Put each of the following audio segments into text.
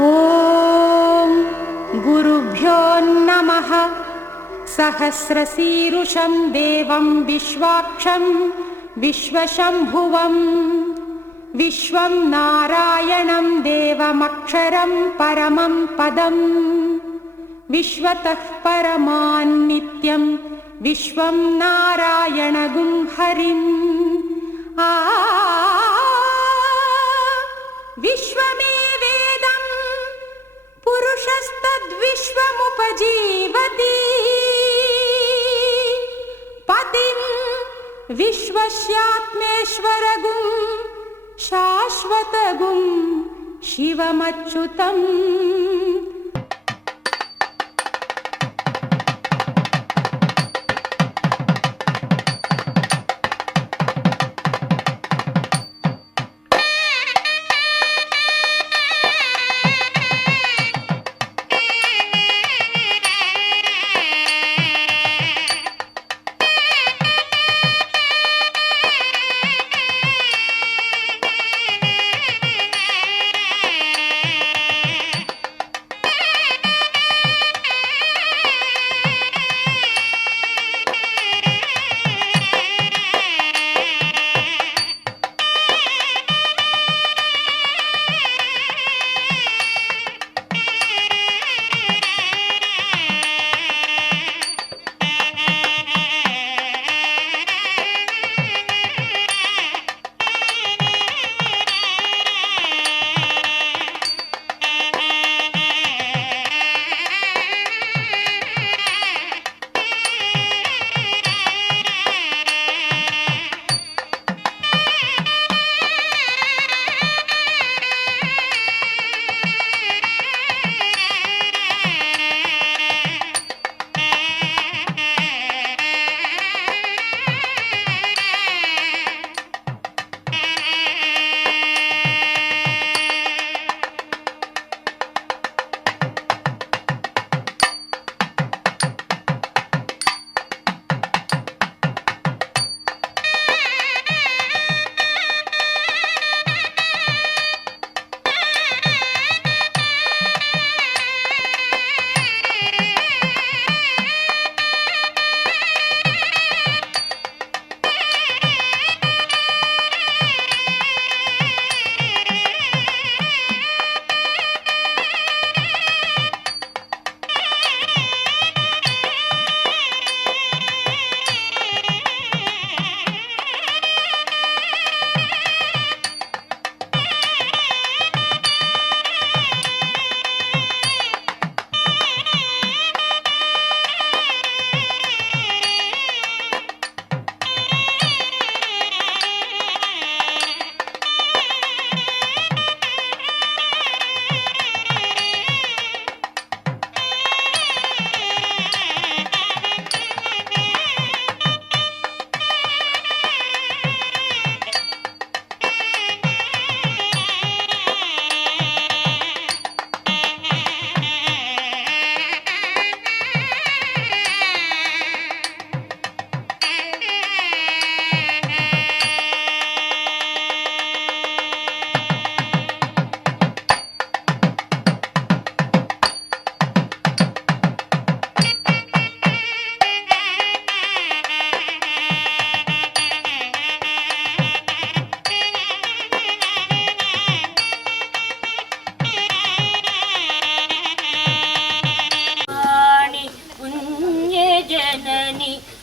ॐ गुरुभ्यो नमः। सहस्रशीरुषं देवं विश्वाक्षं विश्वशम्भुवं विश्वं नारायणं देवमक्षरं परमं पदं विश्वतः परमान्नित्यं विश्वं नारायणगुं हरिं विश्वमेवेदं पुरुषस्तद्विश्वमुपजीवति पतिं विश्वस्यात्मेश्वरगुं शाश्वतगुं शिवमच्युतम्।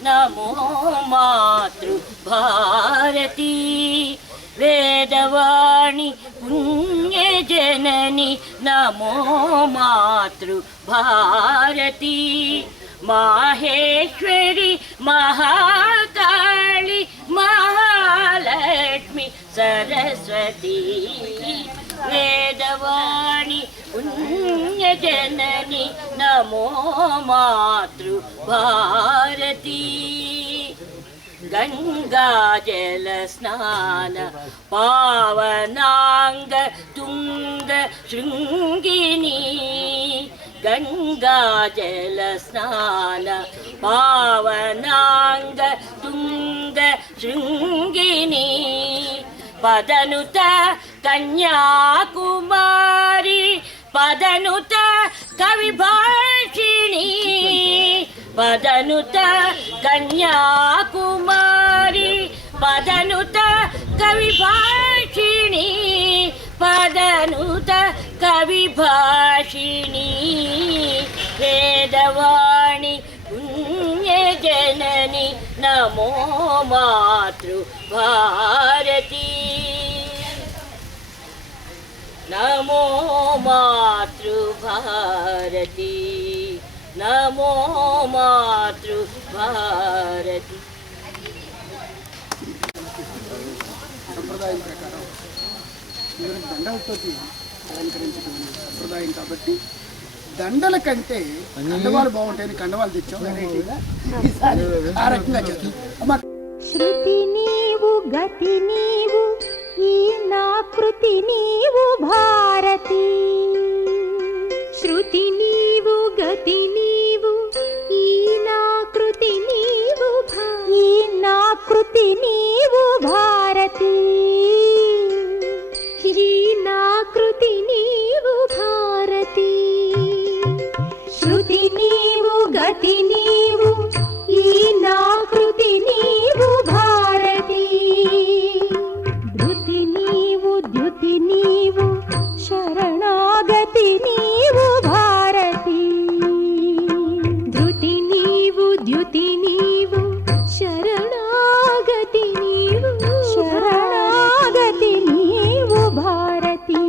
नमो मातृभारती वेदवाणी पुण्यजननी नमो मातृभारती माहेश्वरी महाकाली महालक्ष्मी सरस्वती वेदवाणी पुण्यजननी नमो मातृभारती गंगाजल स्नान पावनांग तुंग शृंगिनी गंगाजल स्नान पावनांग तुंग शृंगिनी पदनुत कन्याकुमारी పదనుత కవిభాషిణి పదనుత కన్యాకుమారి పదనుత కవిభాషిణి పదనుత కవిభాషిణి వేదవాణి పుణ్యజనని నమో మాతృభారతి నమో మాతృభారతి నమో మాతృభారతి. సంప్రదాయం ప్రకారం చివరికి దండలతో అలంకరించడం సంప్రదాయం కాబట్టి దండల కంటే కండవాలు బాగుంటాయని కండవాలు తెచ్చాం. ఆ రకంగా చేస్తాం. శృతి నీవు గతి నీవు ఈ నా కృతి నీవు భారతి శృతి నీవు గతి నీవు ఈ నా కృతి నీవు ఈ నా కృతి నీవు భారతి ఈ నా కృతి నీవు భారతి శృతి నీవు గతి నీవు ఈ నా కృతి నీవు భారతి ధృతి నీవు ద్యుతి నీవు శరణాగతి నీవు భారతి ధృతి నీవు ద్యుతి నీవు శరణాగతి నీవు శరణాగతి నీవు భారతి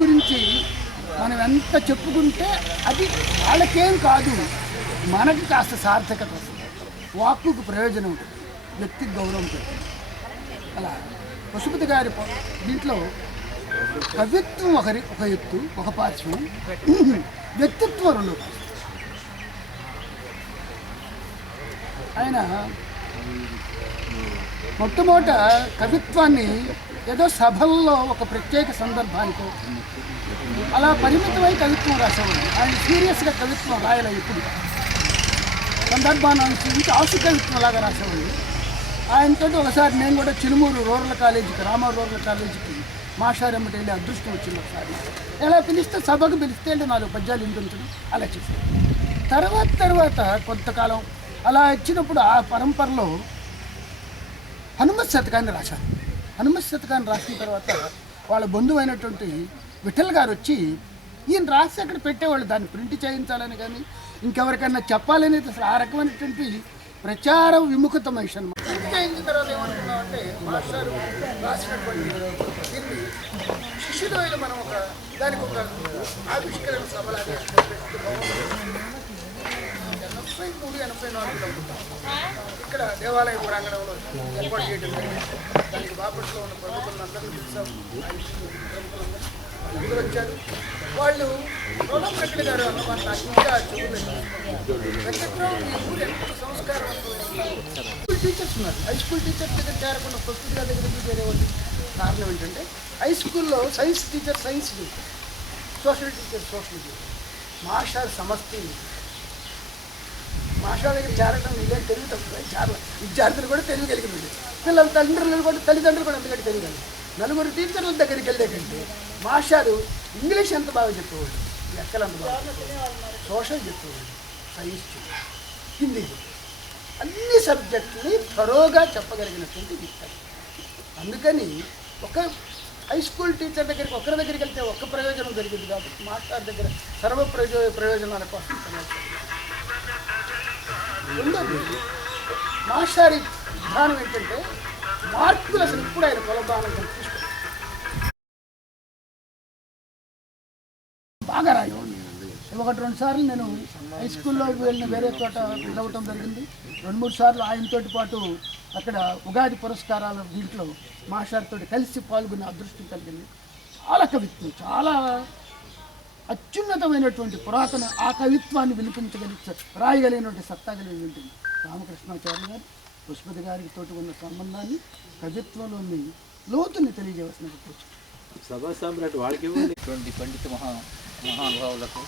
గురించి మనం ఎంత చెప్పుకుంటే అది వాళ్ళకేం కాదు, మనకి కాస్త సార్థకత వస్తుంది, వాక్కుకు ప్రయోజనం ఉంటుంది, వ్యక్తికి గౌరవం ఉంటుంది. అలా పశుపతి గారి దీంట్లో కవిత్వం ఒక ఎత్తు ఒక పార్శ్వం, వ్యక్తిత్వం రెండో పార్శ్వం. ఆయన మొట్టమొదట కవిత్వాన్ని ఏదో సభల్లో ఒక ప్రత్యేక సందర్భానికో అలా పరిమితమై కవిత్వం రాసేవాడు. ఆయన సీరియస్గా కవిత్వం రాయలే, ఇప్పుడు సందర్భాన్ని అనుసరించి ఆసు కవిత్వం లాగా రాసేవాడు. ఆయనతో ఒకసారి నేను కూడా చిలుమూరు రూరల్ కాలేజీకి, రామ రూరల్ కాలేజీకి మాషారెమ్మటి వెళ్ళి అదృష్టం వచ్చింది. ఒకసారి ఎలా పిలిస్తే సభకు పిలిస్తే అంటే 4 పద్యాలు వినిపించడం అలా చేశాను. తర్వాత కొంతకాలం అలా వచ్చినప్పుడు ఆ పరంపరలో హనుమత్ శతకాన్ని రాశారు. హనుమత్ శతకాన్ని రాసిన తర్వాత వాళ్ళ బంధువైనటువంటి విఠల్ గారు వచ్చి ఈయన రాసి అక్కడ పెట్టేవాళ్ళు, దాన్ని ప్రింట్ చేయించాలని కానీ ఇంకెవరికైనా చెప్పాలని అసలు ఆ రకమైనటువంటి ప్రచార విముఖత మనిషి అనమాట. చేయించిన తర్వాత ఏమనుకున్నామంటే మాస్టారు రాసినటువంటి దీన్ని శిష్యులు మనం దానికి ఒక ఆవిష్కరణ సభలాగా 83-84 ఇక్కడ దేవాలయ ప్రాంగణంలో ఏర్పాటు చేయడం జరిగింది. దానికి బాపట్లో ఉన్న ప్రముఖులందరినీ పిలిచాం. అందరూ వచ్చారు. వాళ్ళు ప్రణబ్ వెంకట గారు అన్నమాట ఇంకా వెంకట్రావు ఈ ఊరు ఎంత సంస్కారవంతమైన స్కూల్ టీచర్స్ ఉన్నారు. హై స్కూల్ టీచర్స్ దగ్గర చేరకుండా ప్రస్తుత దగ్గర చేరేవాళ్ళు. కారణం ఏంటంటే హై స్కూల్లో science teacher science teacher, social teacher social teacher, master సమస్తి మాస్టర్ దగ్గర చేరడం ఇదే తెలుగు తక్కువ చేరల. విద్యార్థులు కూడా తెలివి కలిగింది, పిల్లల తల్లిదండ్రులు కూడా ఎందుకంటే తెలియదు. 4 టీచర్ల దగ్గరికి వెళ్ళే కంటే మాస్టారు ఇంగ్లీష్ ఎంత బాగా చెప్పేవాడు, లెక్కలు అంత బాగా, సోషల్ చెప్పేవాడు, సైన్స్ చెప్పేవాడు, హిందీ, అన్ని సబ్జెక్టుని త్వరగా చెప్పగలిగినటువంటి విద్యార్థి. అందుకని ఒక హై స్కూల్ టీచర్ దగ్గరికి ఒకరి దగ్గరికి వెళ్తే ఒక్క ప్రయోజనం జరిగింది కాబట్టి మాస్టర్ దగ్గర సర్వ ప్రయోజనాల కోసం రెండోది మాస్టారి విధానం ఏంటంటే మార్కులు అసలు ఇప్పుడు ఆయన కొలబానం తీసుకుంటారు, బాగా రాయేవాడు. 1-2 సార్లు నేను హై స్కూల్లో వెళ్ళిన వేరే చోట పిలవటం జరిగింది. 2-3 సార్లు ఆయనతోటి పాటు అక్కడ ఉగాది పురస్కారాల దీంట్లో మాస్టార్తో కలిసి పాల్గొనే అదృష్టం కలిగింది. చాలా కవిత్వం, చాలా అత్యున్నతమైనటువంటి పురాతన ఆ కవిత్వాన్ని రాయగలిగినటువంటి సత్తా కలిగి ఉంటుంది. రామకృష్ణాచార్య గారు పశుపతి గారికి తోటి ఉన్న సంబంధాన్ని, కవిత్వంలోని లోతుని తెలియజేయవలసిన సభా సామ్రాట్ వాళ్ళకి ఇటువంటి పండిత మహానుభావులకు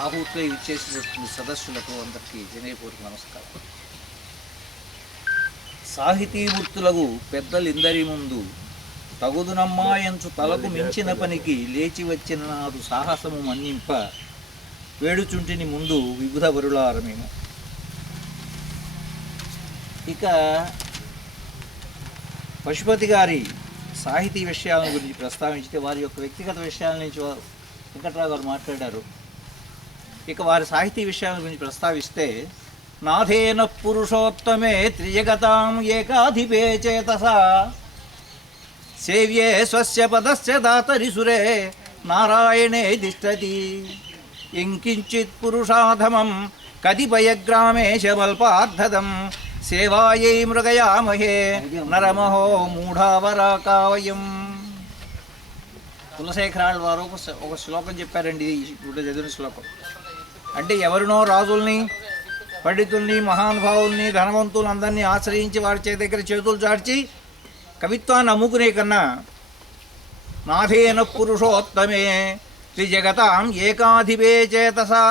ఆహూతిలో ఇచ్చేసినటువంటి సదస్సులకు అందరికీ వినయపూర్వక నమస్కారం. సాహితీమూర్తులకు పెద్దలిందరి ముందు తగుదునమ్మాయంచు తలకు మించిన పనికి లేచి వచ్చిన నాదు సాహసము మన్నింప వేడుచుంటిని ముందు విబుధ వరులారమేము. ఇక పశుపతి గారి సాహితీ విషయాల గురించి ప్రస్తావించితే వారి యొక్క వ్యక్తిగత విషయాల నుంచి వెంకట్రావు గారు మాట్లాడారు. ఇక వారి సాహితీ విషయాల గురించి ప్రస్తావిస్తే నాథేన పురుషోత్తమే త్రియగతాం ఏకాధిపే చేతసా సేవ్యే స్వస్య పదస్య దాతరిసురే నారాయణే తిష్టతి ఇంకించిత్ పురుషాధమం కతిపయగ్రామేశమల్పార్థదం సేవాయై మృగయామహే నరమహో మూఢావరాకావయం. కులశేఖరాళ్ళ వారు ఒక శ్లోకం చెప్పారండి. ఇప్పుడు చదివిన శ్లోకం అంటే ఎవరినో రాజుల్ని, పండితుల్ని, మహానుభావుల్ని, ధనవంతులందరినీ ఆశ్రయించి వారి దగ్గర చేతులు చార్చి కవిత్వాన్ని అమ్ముకునే కన్నా నాథేన పురుషోత్తమే త్రిజగతాం ఏకాధిపే చేతసా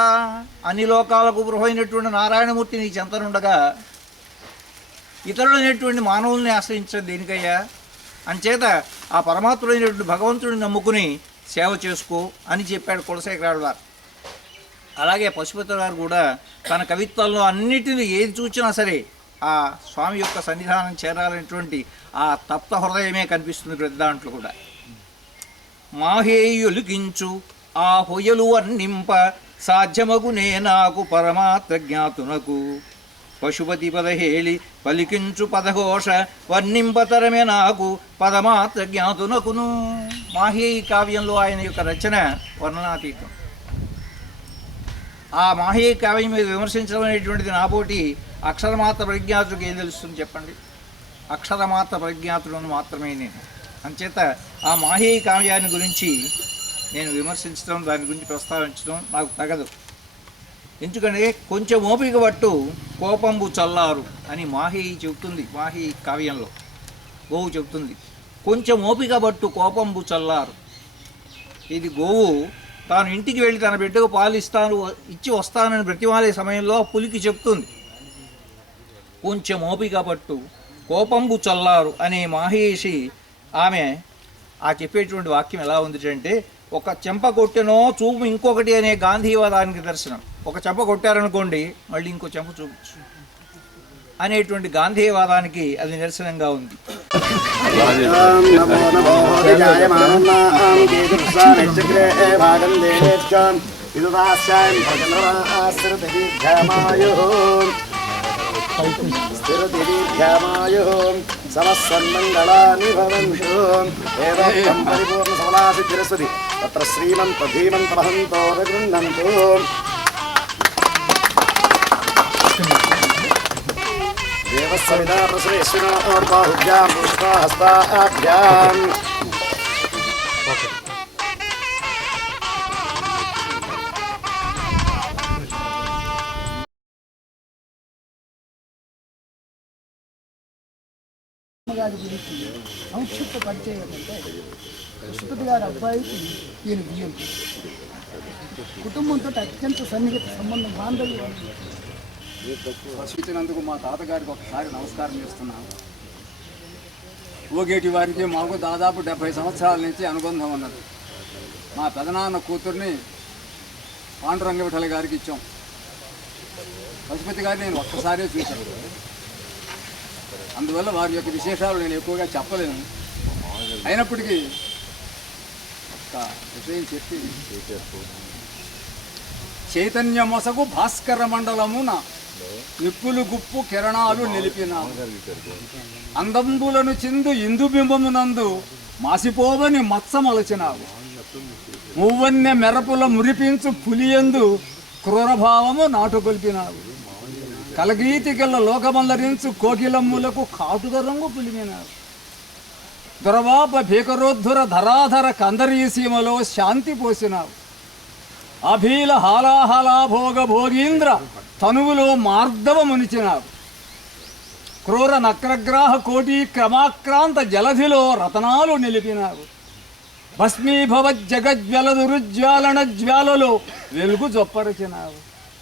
అన్ని లోకాలకు గృహమైనటువంటి నారాయణమూర్తి నీ చెంతనుండగా ఇతరులైనటువంటి మానవుల్ని ఆశ్రయించడం దేనికయ్యా? అంచేత ఆ పరమాత్ముడైనటువంటి భగవంతుడిని నమ్ముకుని సేవ చేసుకో అని చెప్పాడు కులశేఖరాడు వారు. అలాగే పశుపతి గారు కూడా తన కవిత్వాల్లో అన్నిటిని ఏది చూచినా సరే ఆ స్వామి యొక్క సన్నిధానం చేరాలనేటువంటి ఆ తప్త హృదయమే కనిపిస్తుంది ప్రతి దాంట్లో కూడా. మాహేయులికించు ఆ హొయలు వర్ణింప సాధ్యమగునే నాకు పరమాత్మ జ్ఞాతునకు పశుపతి పదహేళి పలికించు పదఘోష వర్ణింపతరమే నాకు పదమాత్ర జ్ఞాతునకును. మాహేయి కావ్యంలో ఆయన యొక్క రచన వర్ణనాతీతం. ఆ మాహేయి కావ్యం మీద విమర్శించడం అనేటువంటిది నాపోటి అక్షరమాత్ర ప్రజ్ఞాతుడికి ఏం తెలుస్తుంది చెప్పండి? అక్షరమాత్ర ప్రజ్ఞాతులను మాత్రమే నేను. అంచేత ఆ మాహేయి కావ్యాన్ని గురించి నేను విమర్శించడం, దాని గురించి ప్రస్తావించడం నాకు తగదు. ఎందుకంటే కొంచెం ఓపిక పట్టు కోపంబు చల్లారు అని మాహేయి చెబుతుంది. మాహేయి కావ్యంలో గోవు చెబుతుంది, కొంచెం ఓపిక పట్టు కోపంబు చల్లారు. ఇది గోవు తాను ఇంటికి వెళ్ళి తన బిడ్డకు పాలు ఇచ్చి వస్తానని బ్రతిమాలే సమయంలో పులికి చెప్తుంది, కొంచెం ఓపిక పట్టు కోపంబు చల్లారు అనే మాహేషి ఆమె ఆ చెప్పేటువంటి వాక్యం ఎలా ఉంది అంటే, ఒక చెంప కొట్టెనో చూపు ఇంకొకటి అనే గాంధీవాదానికి దర్శనం. ఒక చెంప కొట్టారనుకోండి మళ్ళీ ఇంకో చెంప చూపించు అనేటువంటి గాంధీవాదానికి అది నిరసనంగా ఉంది. సమస్సన్మంగళాని భవంతు ఏదం పరిపూర్ణ సమలాసిద్ధిరస్వతి తత్ర శ్రీమంత ధీమంత మహంతో గృహంతు. దేవస్సవితా ప్రసరేశ్వరార్బాహుభ్యాం పుష్పహస్తాభ్యాం గారి గురించి సంక్షిప్త పరిచయం అంటే, పశుపతి గారి అబ్బాయికి ఈయన బియ్యం కుటుంబంతో అత్యంత సన్నిహిత సంబంధం, బాంధవ్యం. ఇచ్చినందుకు మా తాతగారికి ఒకసారి నమస్కారం చేస్తున్నాను. ఓగేటి వారికి మాకు దాదాపు 70 సంవత్సరాల నుంచి అనుబంధం ఉన్నది. మా పెదనాన్న కూతుర్ని పాండురంగ విఠల గారికి ఇచ్చాం. పశుపతి గారిని నేను ఒక్కసారే చూశాను. అందువల్ల వారి యొక్క విశేషాలు నేను ఎక్కువగా చెప్పలేను. అయినప్పటికీ ఒక విషయం చెప్పి, చైతన్య మొసగు భాస్కర మండలమున నిప్పులు గుప్పు కిరణాలు నిలిపిన అందంబులను చిందు ఇందుబింబమునందు మాసిపోవని మత్సమలచినావు. మువ్వన్నె మెరపుల మురిపించు పులియందు క్రూరభావము నాటుకొల్పినావు. కలగీతికెళ్ళ లోకమందరించు కోకిలమ్ములకు కాటుక రంగు పులిమినావు. దురవాప భీకరోద్ధుర ధరాధర కందరీ సీమలో శాంతి పోసినావు. అభీల హాలాహలా భోగ భోగీంద్ర తనువులో మార్దవ మునిచినావు. క్రూర నక్రగ్రాహ కోటి క్రమాక్రాంత జలధిలో రతనాలు నిలిపినావు. భస్మీభవ జగజ్వలదురుజ్వాలన జ్వాలలో వెలుగు జొప్పరచినావు.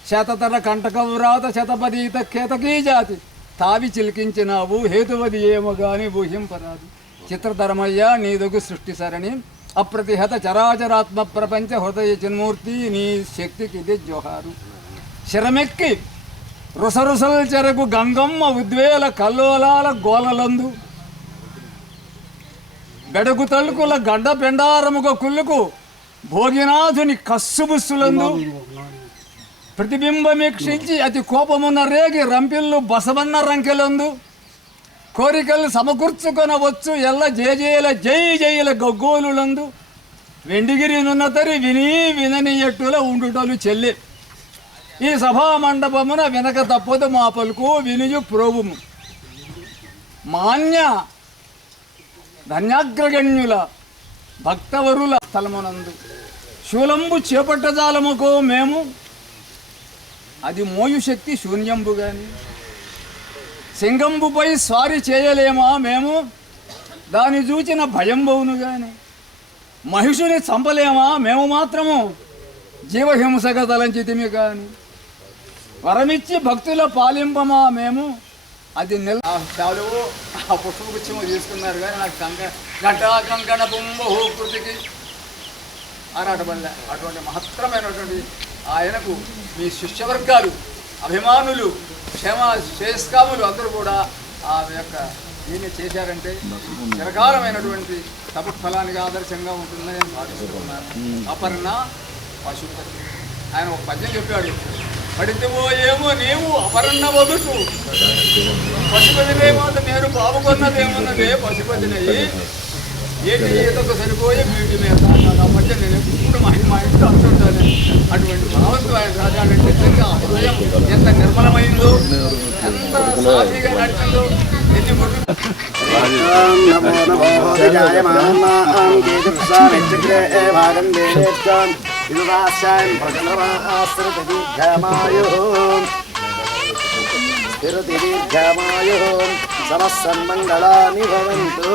శతతర కంటకవ్రాత శతపదీత కేతకీ జాతి తావి చిలికించినావు. హేతువది ఏమో గాని ఊహింపరాదు. చిత్రధర్మయ్య నీదొగు సృష్టి సరణి అప్రతిహత చరాచరాత్మ ప్రపంచ హృదయ చిన్మూర్తి నీ శక్తికి ఇది జోహారు. శరమెక్కి రుసరుసల చెరకు గంగమ్మ ఉద్వేల కల్లోలాల గోలలందు బెడగు తలుకుల గడ్డ పెండారముగ కుళ్ళుకు భోగినాథుని కస్సుబుస్సులందు ప్రతిబింబమీక్షించి అతి కోపమున్న రేగి రంపిల్లు బసవన్న రంకెలందు కోరికలు సమకూర్చుకొనవచ్చు ఎల్ల జయజయల జై జయల గగ్గోలులందు వెండిగిరి నున్నతరి విని విననీయట్టుల ఉండుటలు చెల్లి. ఈ సభా మండపమున వెనక తప్పదు మా పలుకు వినియు ప్రోగుము. మాన్య ధన్యాగ్రగణ్యుల భక్తవరుల స్థలమునందు శూలంబు చేపట్టజాలముకో మేము అది మోయు శక్తి శూన్యంబు గాని. సింగంబుపై స్వారీ చేయలేమా మేము దాని చూచిన భయం బౌను గాని. మహిషుని చంపలేమా మేము మాత్రము జీవహింసగా తలంచితిమి కాని. వరమిచ్చి భక్తుల పాలింపమా మేము అది చాలు. ఆ పుష్పగుచ్చము తీసుకున్నారు కానీ నాకు గంటా కంకణ బొంబహూకృతికి ఆరాటపడలే. అటువంటి మహత్తరమైనటువంటి ఆయనకు మీ శిష్యవర్గాలు అభిమానులు శ్రేయస్కాములు అందరూ కూడా ఆ యొక్క దీన్ని చేశారంటే చిరకాలమైనటువంటి తపఫలానికి ఆదర్శంగా ఉంటుందని నేను భావిస్తున్నాను. అపర్ణ పశుపతి ఆయన ఒక పద్యం చెప్పాడు. పడితేవో ఏమో నీవు అపర్ణ వదుసు పశుపతినేమో నేను బాబుకొన్నదేమన్నదే పశుపతినయ్యి ఏంటి ఈతకు సరిపోయే వీటి మీద నాకు ఆ మధ్య నేను ఇప్పుడు మా ఇంట్లో అంటుంటాను. అటువంటి భావంతో ఆయన రాజాడంటే నిజంగా హృదయం ఎంత నిర్మలమైందో ఎంత సాఫీగా నడిచిందో ఎన్ని సమస్సన్మంగళాని భవంతు.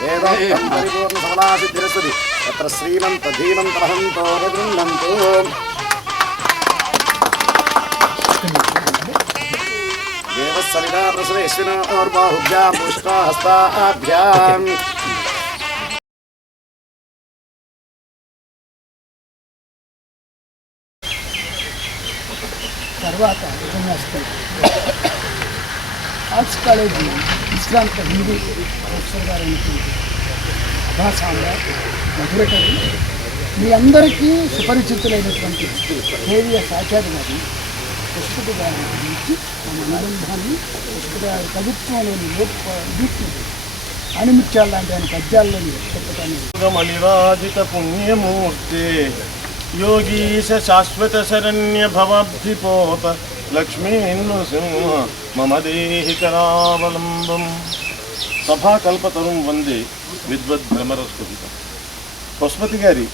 వేదోక్తం పరిపూర్ణ సమలాసిద్ధిరస్తుది తత్ర శ్రీమంత ధీమంతరహంతో రగృహంతు. దేవస్సవిదా ప్రసవేశ్వినోర్బాహుభ్యాం పుష్పహస్తాభ్యాం. తర్వాత ఉపన్యాసం ఆర్ట్స్ కాలేజీ విశ్రాంత హిందీ ప్రొఫెసర్ గారు అయినటువంటి అభాసాంబ మధుర కవి మీ అందరికీ సుపరిచితులైనటువంటి కేవీఎస్ ఆచార్య గారి పుష్పతి గారి గురించి మన ఆనందాన్ని పుష్పతి గారి కవిత్వంలోని వీటిని అణిముత్యాలు లాంటి ఆయన పద్యాల్లోని చెప్పటాన్ని మణిరాజిత పుణ్యమూర్తి యోగీశ శాశ్వత శరణ్య భవాబ్ధిపోత లక్ష్మీ నృసింహ మమ దేహి కరావలంబం. సభాకల్పతరుం వందే విద్వద్భ్రమరస్ఫుటితం. పశుపతి గారి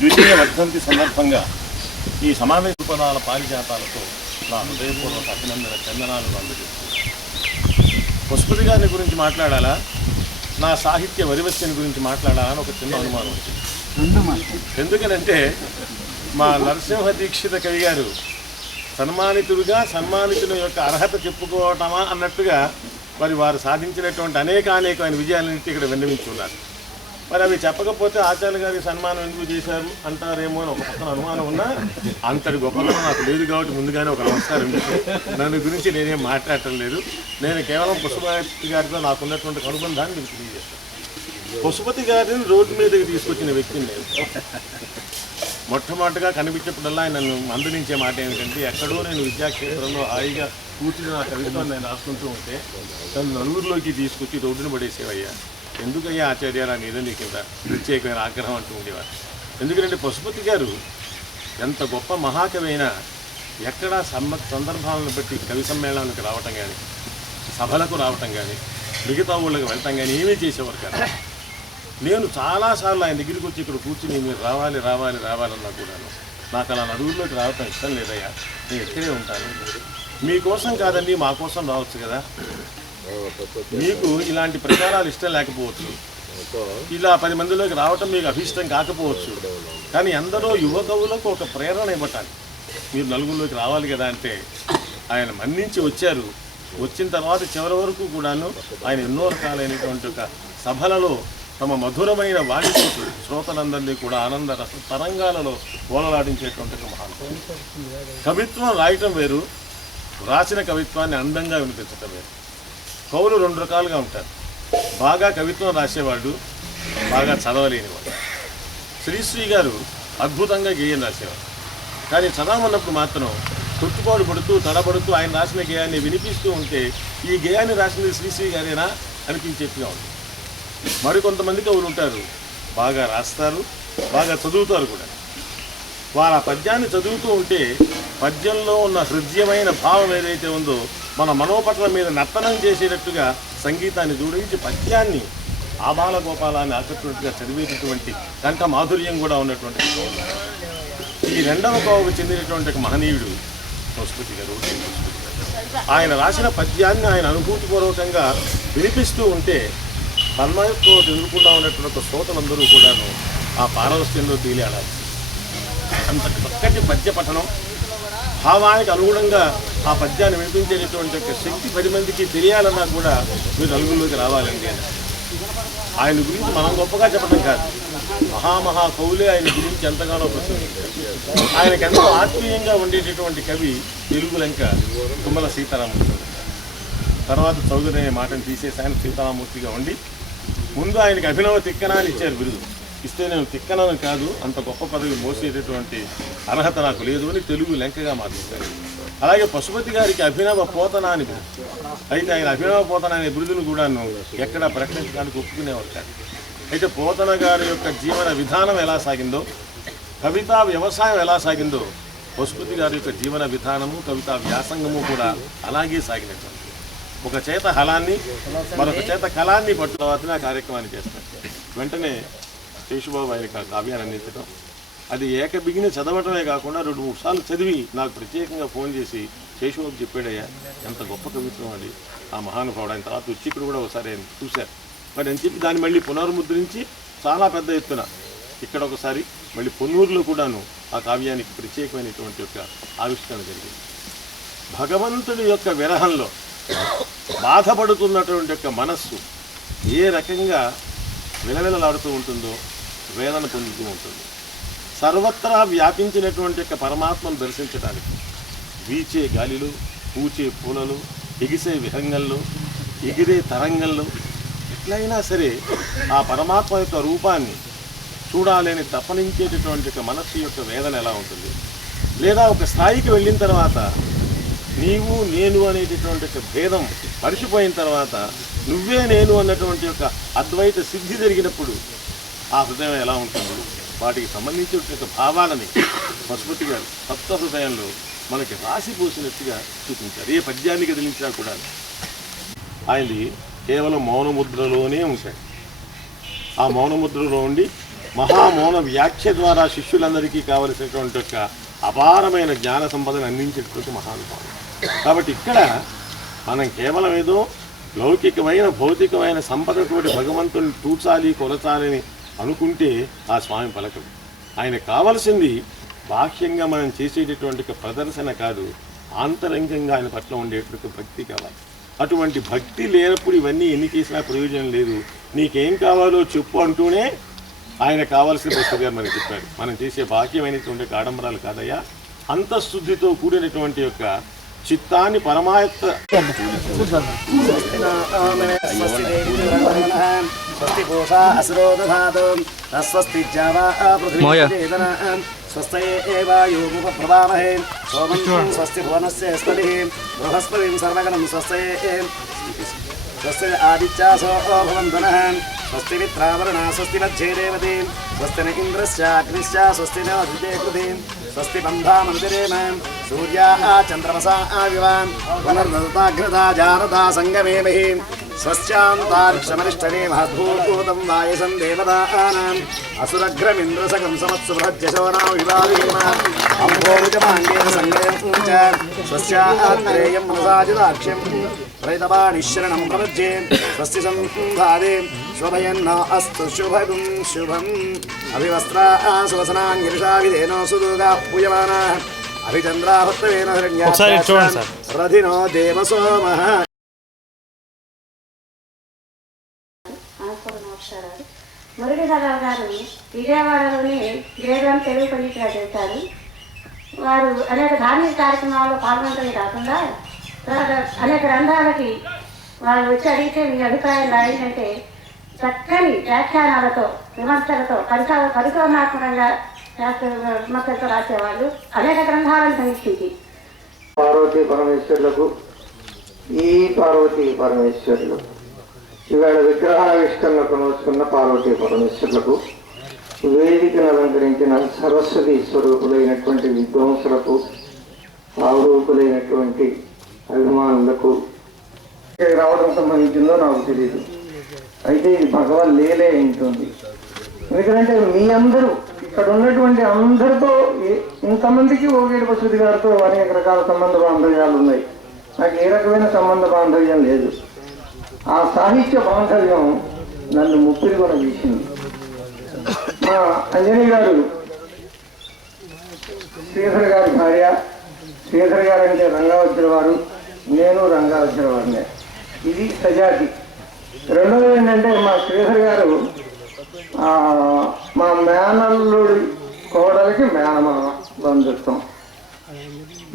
ద్వితీయ వర్ధంతి సందర్భంగా ఈ సమావేశ పదాల పారిజాతాలతో నా హృదయపూర్వక అభినందన చందనాలను అందజేస్తున్నాను. పశుపతి గారిని గురించి మాట్లాడాలా, నా సాహిత్య వరివస్యని గురించి మాట్లాడాలా అని ఒక చిన్న అనుమానం వచ్చింది. ఎందుకనంటే మా నరసింహ దీక్షిత కవి గారు సన్మానితుడిగా సన్మానితుల యొక్క అర్హత చెప్పుకోవటమా అన్నట్టుగా మరి వారు సాధించినటువంటి అనేకమైన విజయాలన్నింటి ఇక్కడ విన్నవించున్నారు. మరి అవి చెప్పకపోతే ఆచార్య గారి సన్మానం ఎందుకు చేశారు అంటారేమో అని ఒక పక్కన అనుమానం ఉన్నా అంతటి గొప్పగా నాకు లేదు కాబట్టి ముందుగానే ఒక నమస్కారం నన్ను గురించి నేనేం మాట్లాడటం లేదు. నేను కేవలం పశుపతి గారితో నాకున్నటువంటి అనుబంధాన్ని మీకు తెలియజేస్తాను. పశుపతి గారిని రోడ్డు మీదకి తీసుకొచ్చిన వ్యక్తిని నేను. మొట్టమొదటిగా కనిపించినప్పుడల్లా నన్ను మందలించే మాట ఏమిటంటే, ఎక్కడో నేను విద్యాక్షేత్రంలో హాయిగా కూర్చుని నా కవిత్వాన్ని నేను రాసుకుంటూ ఉంటే తను నలుగురిలోకి తీసుకొచ్చి రోడ్డును పడేసేవయ్యా, ఎందుకయ్యా ఆచార్య నా మీద నీకు ఇంత ప్రత్యేకమైన ఆగ్రహం అంటూ ఉండేవారు. ఎందుకంటే పశుపతి గారు ఎంత గొప్ప మహాకవి అయినా ఎక్కడా సందర్భాలను బట్టి కవి సమ్మేళనానికి రావటం కానీ, సభలకు రావటం కానీ, మిగతా ఊళ్ళకి వెళ్ళటం కానీ ఏమీ చేసేవారు కదా. నేను చాలాసార్లు ఆయన దగ్గరికి వచ్చి ఇక్కడ కూర్చుని మీరు రావాలి రావాలన్నా కూడాను నాకు అలా నడుగుల్లోకి రావటం ఇష్టం లేదయ్యా, నేను ఇక్కడే ఉంటాను, మీకోసం కాదండి మా కోసం రావచ్చు కదా, మీకు ఇలాంటి ప్రచారాలు ఇష్టం లేకపోవచ్చు ఇలా 10 మందిలోకి రావటం మీకు అభిష్టం కాకపోవచ్చు, కానీ ఎందరో యువ కవులకు ఒక ప్రేరణ ఇవ్వటానికి మీరు నలుగురిలోకి రావాలి కదా అంటే ఆయన మన్నించి వచ్చారు. వచ్చిన తర్వాత చివరి వరకు కూడాను ఆయన ఎన్నో రకాలైనటువంటి ఒక సభలలో తమ మధురమైన వాణితో శ్రోతలందరినీ కూడా ఆనంద రస తరంగాలలో ఓలలాడించేటువంటి ఒక మహానుభావుడు. కవిత్వం రాయటం వేరు, రాసిన కవిత్వాన్ని అందంగా వినిపించటం వేరు. కవులు 2 రకాలుగా ఉంటారు. బాగా కవిత్వం రాసేవాడు, బాగా చదవలేనివాడు. శ్రీశ్రీ గారు అద్భుతంగా గేయం రాసేవాడు, కానీ చదవమన్నప్పుడు మాత్రం తొట్టుపాడు పడుతూ తడబడుతూ ఆయన రాసిన గేయాన్ని వినిపిస్తూ ఉంటే ఈ గేయాన్ని రాసింది శ్రీశ్రీ గారేనా అనిపించేట్టుగా ఉంది. మరికొంతమంది కవులు ఉంటారు, బాగా రాస్తారు, బాగా చదువుతారు కూడా. వారు ఆ పద్యాన్ని చదువుతూ ఉంటే పద్యంలో ఉన్న హృదయమైన భావం ఏదైతే ఉందో మన మనోపట్ల మీద నర్తనం చేసేటట్టుగా సంగీతాన్ని జోడించి పద్యాన్ని ఆబాల గోపాలాన్ని ఆకట్టున్నట్టుగా చదివేటటువంటి కంఠ మాధుర్యం కూడా ఉన్నటువంటి ఈ 2వ కోవకు చెందినటువంటి ఒక మహనీయుడు సంస్కృతి గారు. ఆయన రాసిన పద్యాన్ని ఆయన అనుభూతిపూర్వకంగా వినిపిస్తూ ఉంటే తన్మయత్వం ఎదుర్కొండా ఉన్నటువంటి ఒక శ్రోతలందరూ కూడాను ఆ పారవస్యంలో తేలియాడాలి. అంత చక్కటి పద్య పఠనం, భావానికి అనుగుణంగా ఆ పద్యాన్ని వినిపించేటటువంటి ఒక శక్తి 10 మందికి తెలియాలన్నా కూడా మీరు నలుగురిలోకి రావాలండి అని. ఆయన గురించి మనం గొప్పగా చెప్పడం కాదు, మహామహా కవులే ఆయన గురించి ఎంతగానో ప్రశంసించారు. ఆయనకు ఎంతో ఆత్మీయంగా ఉండేటటువంటి కవి తెలుగు లంక తుమ్మల సీతారామూర్తి. తర్వాత చౌదరి అనే మాటను తీసేసి ఆయన సీతారామూర్తిగా ఉండి ముందు ఆయనకి అభినవ తిక్కన అని ఇచ్చారు బిరుదు. ఇస్తే నేను తిక్కనను కాదు, అంత గొప్ప పదవి మోసేటటువంటి అర్హత నాకు లేదు అని తెలుగు లెంకగా మార్చారు. అలాగే పశుపతి గారికి అభినవ పోతన అని బిరుదు. అయితే ఆయన అభినవ పోతన అనే బిరుదును కూడాను ఎక్కడా ప్రకటించడానికి ఒప్పుకునేవారు కాదు. అయితే పోతన గారి యొక్క జీవన విధానం ఎలా సాగిందో, కవితా వ్యవసాయం ఎలా సాగిందో, పశుపతి గారి యొక్క జీవన విధానము కవితా వ్యాసంగము కూడా అలాగే సాగినటువంటి ఒక చేత హలాన్ని మరొక చేత కళాన్ని పట్టు తర్వాతనే ఆ కార్యక్రమాన్ని చేస్తారు. వెంటనే శేషుబాబు ఆయనకు ఆ కావ్యాన్ని అందించడం, అది ఏకబిగిన చదవటమే కాకుండా 2-3 సార్లు చదివి నాకు ప్రత్యేకంగా ఫోన్ చేసి శేషుబాబు చెప్పాడయ్యా ఎంత గొప్ప కవిత్వం అది, ఆ మహానుభావుడు. ఆయన తర్వాత వచ్చి ఇక్కడ కూడా ఒకసారి ఆయన చూశారు. మరి అని చెప్పి దాన్ని మళ్ళీ పునర్ముద్రించి చాలా పెద్ద ఎత్తున ఇక్కడ ఒకసారి మళ్ళీ పొన్నూరులో కూడాను ఆ కావ్యానికి ప్రత్యేకమైనటువంటి యొక్క ఆవిష్కరణ జరిగింది. భగవంతుడి యొక్క విరహంలో బాధపడుతున్నటువంటి యొక్క మనస్సు ఏ రకంగా విలవిలలాడుతూ ఉంటుందో వేదన పొందుతూ ఉంటుంది. సర్వత్రా వ్యాపించినటువంటి యొక్క పరమాత్మను దర్శించడానికి వీచే గాలిలో, పూచే పూలలో, ఎగిసే విహంగంలో, ఎగిరే తరంగంలో ఎట్లయినా సరే ఆ పరమాత్మ యొక్క రూపాన్ని చూడాలని తపనించేటటువంటి యొక్క మనస్సు యొక్క వేదన ఎలా ఉంటుంది. లేదా ఒక స్థాయికి వెళ్ళిన తర్వాత నీవు నేను అనేటటువంటి యొక్క భేదం మరిచిపోయిన తర్వాత నువ్వే నేను అన్నటువంటి యొక్క అద్వైత సిద్ధి జరిగినప్పుడు ఆ హృదయం ఎలా ఉంటుంది, వాటికి సంబంధించిన భావాలని పశుపతి గారు సప్త హృదయంలో మనకి రాసిపోసినట్టుగా చూపించారు. ఏ పద్యాన్ని కదిలించినా కూడా ఆయనది కేవలం మౌనముద్రలోనే ఉంటాయి. ఆ మౌనముద్రలో ఉండి మహామౌన వ్యాఖ్య ద్వారా శిష్యులందరికీ కావలసినటువంటి యొక్క అపారమైన జ్ఞాన సంపదను అందించేటువంటి మహానుభావుడు. కాబట్టి ఇక్కడ మనం కేవలం ఏదో లౌకికమైన భౌతికమైన సంపదతోటి భగవంతుని తూచాలి కొలచాలని అనుకుంటే ఆ స్వామి పలకడు. ఆయన కావలసింది బాహ్యంగా మనం చేసేటటువంటి ప్రదర్శన కాదు, ఆంతరంగంగా ఆయన పట్ల ఉండేటువంటి భక్తి కావాలి. అటువంటి భక్తి లేనప్పుడు ఇవన్నీ ఎన్ని చేసినా ప్రయోజనం లేదు. నీకేం కావాలో చెప్పు అంటూనే ఆయన కావాల్సిన పశుపతి గారు మనకి చెప్పారు. మనం చేసే బాహ్యమైనటువంటి ఆడంబరాలు కాదయ్యా, అంతఃశుద్ధితో కూడినటువంటి యొక్క చిత్తాన్ని పరమాయత్త స్వస్తి పూషా అసురో దధాతు తస్వస్తి జావా పృథివీ స్వస్తయేవాయుముపప్రవామహే సోమం స్వస్తి భువనస్య స్పతిః బృహస్పతిం సర్వగణం స్వస్తయే స్వస్తి ఆదిత్యాసో భవంతు నః స్వస్తి మిత్రావరుణా స్వస్తి మధ్యే దేవతే స్వస్తి న ఇంద్రశ్చాగ్నిశ్చ స్వస్తి న అదితే కృతి స్వస్తి బంధా మందిరేమ సూర్యా చంద్రమసా వివాన్ పునర్నృతాఘ్రతా జానతా సంగమే మహి స్వస్యాంతాక్షమనిష్టనే మహద్భూతం వాయసం దేవతానాం అసురగ్రమింద్రసకం సమత్సుభ్రజ్యశోనా వివాదేమ అంభోరుజమాంగేన సంగయం చ స్వస్యాత్రేయం మనసాజిదాక్ష్యం రైతవాణిశరణం ప్రపజ్యే స్వస్తి సంధాదే శోభయన్న అస్తు శుభం శుభం అభివస్త్రా సువసనాంగిరిషావిధేనో సుదుగా పూయమానా అభిచంద్రాహుత్వేన హిరణ్యాక్ష రథినో దేవసోమః. మురళీధరరావు గారు విజయవాడలోని గ్రేడ్ తెలుగు పండితుగా చేశారు. వారు అనేక ధార్మిక కార్యక్రమాల్లో పాల్గొనడమే కాకుండా అనేక రంగాలకి వారు వచ్చి అడిగితే మీ అభిప్రాయం రాయిందంటే చక్కని వ్యాఖ్యానాలతో విమర్శలతో పరిశోధనాత్మకంగా విమర్శలతో రాసేవాళ్ళు. అనేక గ్రంథాలను సమీక్షించి పార్వతీ పరమేశ్వరులకు ఈ పార్వతీ పరమేశ్వరులు ఇవాళ విగ్రహావిష్కరణకు నోచుకున్న పార్వతీ పరమేశ్వరులకు వేదికను అలంకరించిన సరస్వతి స్వరూపులైనటువంటి విద్వాంసులకు ఆరూపులైనటువంటి అభిమానులకు రావడం సంబంధించిందో నాకు తెలియదు. అయితే ఇది భగవాన్ లేలే ఉంటుంది. ఎందుకంటే మీ అందరూ ఇక్కడ ఉన్నటువంటి అందరితో ఇంతమందికి ఓగేడు పశుపతి గారితో అనేక రకాల సంబంధ బాంధవ్యాలు ఉన్నాయి. నాకు ఏ రకమైన సంబంధ బాంధవ్యం లేదు. ఆ సాహిత్య బాంధవ్యం నన్ను ముప్పిరి కూడా తీసింది. మా అంజనీ గారు శ్రీధర్ గారి భార్య. శ్రీధర్ గారు అంటే రంగావచ్చిన వారు, నేను రంగావచ్చిన వారినే. ఇది సజాతి. రెండవది ఏంటంటే మా శ్రీధర్ గారు మా మేనల్లుడి కోడలికి మేనమామ బంధుత్వం.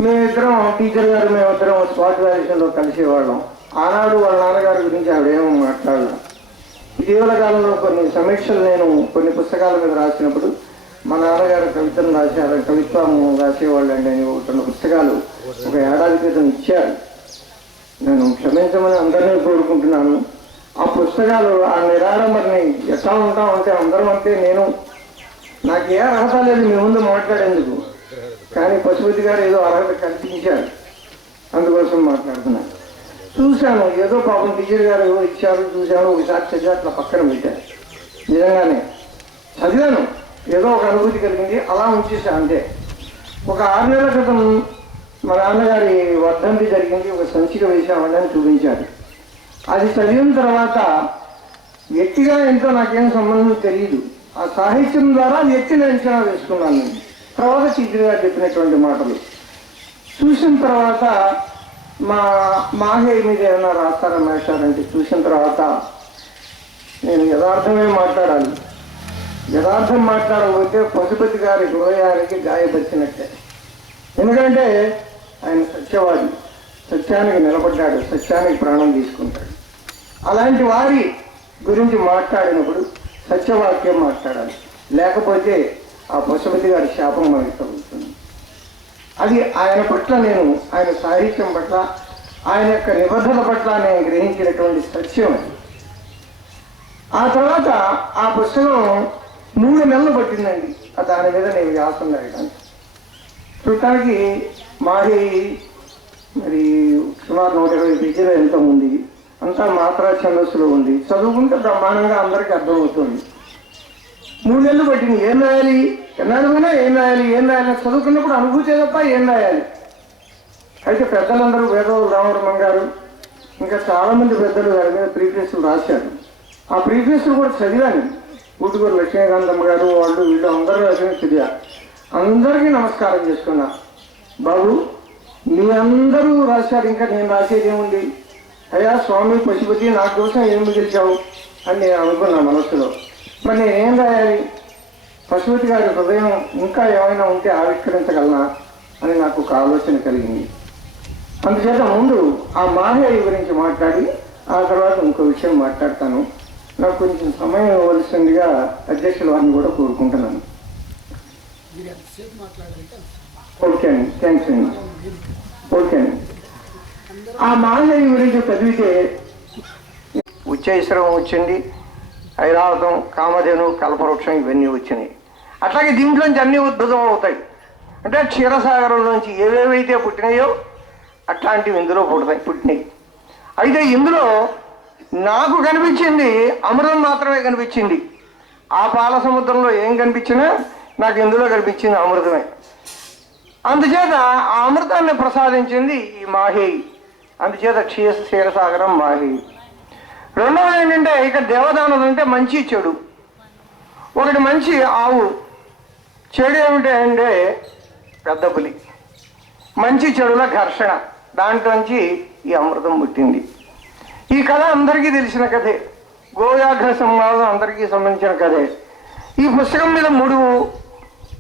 మేమిద్దరం టీచర్ గారు మేమిద్దరం స్పాట్ వాల్యుయేషన్లో కలిసేవాళ్ళం. ఆనాడు వాళ్ళ నాన్నగారి గురించి ఆవిడేమో మాట్లాడలేం. ఇటీవల కాలంలో కొన్ని సమీక్షలు నేను కొన్ని పుస్తకాల మీద రాసినప్పుడు మా నాన్నగారు కవితను రాశారు, కవిత్వం రాసేవాళ్ళు అండి అని కొన్ని పుస్తకాలు ఒక ఏడాది క్రితం ఇచ్చారు. నేను క్షమించమని అందరినీ కోరుకుంటున్నాను. ఆ పుస్తకాలు ఆ నిరాడంబరిని ఎట్లా ఉంటామంటే అందరం అంటే నాకు ఏ అర్హత లేదు మీ ముందు మాట్లాడేందుకు, కానీ పశుపతి గారు ఏదో అర్హత కల్పించారు, అందుకోసం మాట్లాడుతున్నాను. చూశాను, ఏదో పాపం టీచర్ గారు ఏదో ఇచ్చారు, చూశాను, ఒకసారి చదివి అట్లా పక్కన పెట్టారు. నిజంగానే చదివాను, ఏదో ఒక అనుభూతి కలిగింది, అలా ఉంచేసాను అంతే. ఒక 6 నెలల క్రితం మా నాన్నగారి వర్ధంతి జరిగింది, ఒక సంచిక వేశామని అని చూపించారు. అది చదివిన తర్వాత వ్యక్తిగా ఎంతో నాకేం సంబంధం తెలియదు. ఆ సాహిత్యం ద్వారా వ్యక్తిని అంచనా వేసుకున్నాను నేను. తర్వాత టీచర్ గారు చెప్పినటువంటి మాటలు చూసిన తర్వాత మాహే మీద ఏమైనా రాస్తారా మేషారంటే చూసిన తర్వాత నేను యథార్థమే మాట్లాడాలి. యథార్థం మాట్లాడకపోతే పశుపతి గారి హృదయానికి గాయపరిచినట్టే. ఎందుకంటే ఆయన సత్యవాది, సత్యానికి నిలబడ్డాడు, సత్యానికి ప్రాణం తీసుకుంటాడు. అలాంటి వారి గురించి మాట్లాడినప్పుడు సత్యవాక్యం మాట్లాడాలి, లేకపోతే ఆ పశుపతి గారి శాపం మనకి తగ్గుతుంది. అది ఆయన పట్ల ఆయన సాహిత్యం పట్ల, ఆయన యొక్క నిబద్ధత పట్ల నేను గ్రహించినటువంటి సత్యం అది. ఆ తర్వాత ఆ పుస్తకం 3 నెలలు పట్టిందండి దాని మీద నేను వ్యాసం రాయడానికి. చూడటానికి మాది మరి సుమారు 120 పేజీలు ఎంతో ఉంది. అంతా మాత్రా ఛందస్సులో ఉంది. చదువుకుంటే బ్రహ్మాండంగా అందరికీ అర్థమవుతుంది. 3 నెలలు పట్టింది. ఏం రాయాలి, ఎన్నాళ్ళైనా ఏం రాయాలి చదువుకున్నప్పుడు అనుభూతి తప్ప ఏం రాయాలి. అయితే పెద్దలందరూ వేదవల్లి రామబ్రహ్మం గారు ఇంకా చాలామంది పెద్దలు దాని మీద ప్రీఫేసులు రాశారు. ఆ ప్రీఫేసులు కూడా చదివాను. ఊటుకూరు లక్ష్మీకాంతమ్మ గారు వాళ్ళు వీళ్ళు అందరూ రాసిన చదివా. అందరికీ నమస్కారం చేసుకున్నా. బాబు మీ అందరూ రాశారు, ఇంకా నేను రాసేది ఏముంది, అయ్యా స్వామి పశుపతి నా కోసం ఏం మిగిల్చావు అని నేను అనుకున్నా మనస్సులో. మరి నేనేం రాయాలి, పశుపతి గారి హృదయం ఇంకా ఏమైనా ఉంటే ఆవిష్కరించగలనా అని నాకు ఒక ఆలోచన కలిగింది. అందుచేత ముందు ఆ మాహేయ గురించి మాట్లాడి ఆ తర్వాత ఇంకో విషయం మాట్లాడతాను. నాకు కొంచెం సమయం ఇవ్వవలసిందిగా అధ్యక్షుల వారిని కూడా కోరుకుంటున్నాను. ఓకే అండి, థ్యాంక్స్ అండి. ఓకే అండి. ఆ మాహేయ గురించి చదివితే ఉచ్చైశ్వరం వచ్చింది, ఐరావతం, కామధేను, కల్పవృక్షం ఇవన్నీ వచ్చినాయి. అట్లాగే దీంట్లోంచి అన్నీ ఉద్భుతం అవుతాయి. అంటే క్షీరసాగరంలోంచి ఏవేవైతే పుట్టినాయో అట్లాంటివి ఇందులో పుట్టినాయి. అయితే ఇందులో నాకు కనిపించింది అమృతం మాత్రమే కనిపించింది. ఆ పాల సముద్రంలో ఏం కనిపించినా నాకు ఇందులో కనిపించింది అమృతమే. అందుచేత ఆ అమృతాన్ని ప్రసాదించింది ఈ మాహేయి. అందుచేత క్షీరసాగరం మాహేయి. రెండవది ఏంటంటే ఇక్కడ దేవదానం అంటే మంచి చెడు. ఒకటి మంచి ఆవు, చెడు ఏమిటి అంటే పెద్ద పులి. మంచి చెడుల ఘర్షణ, దాంట్లోంచి ఈ అమృతం పుట్టింది. ఈ కథ అందరికీ తెలిసిన కథే. గోవ్యాఘ్ర సంవాదం అందరికీ సంబంధించిన కథే. ఈ పుస్తకం మీద 3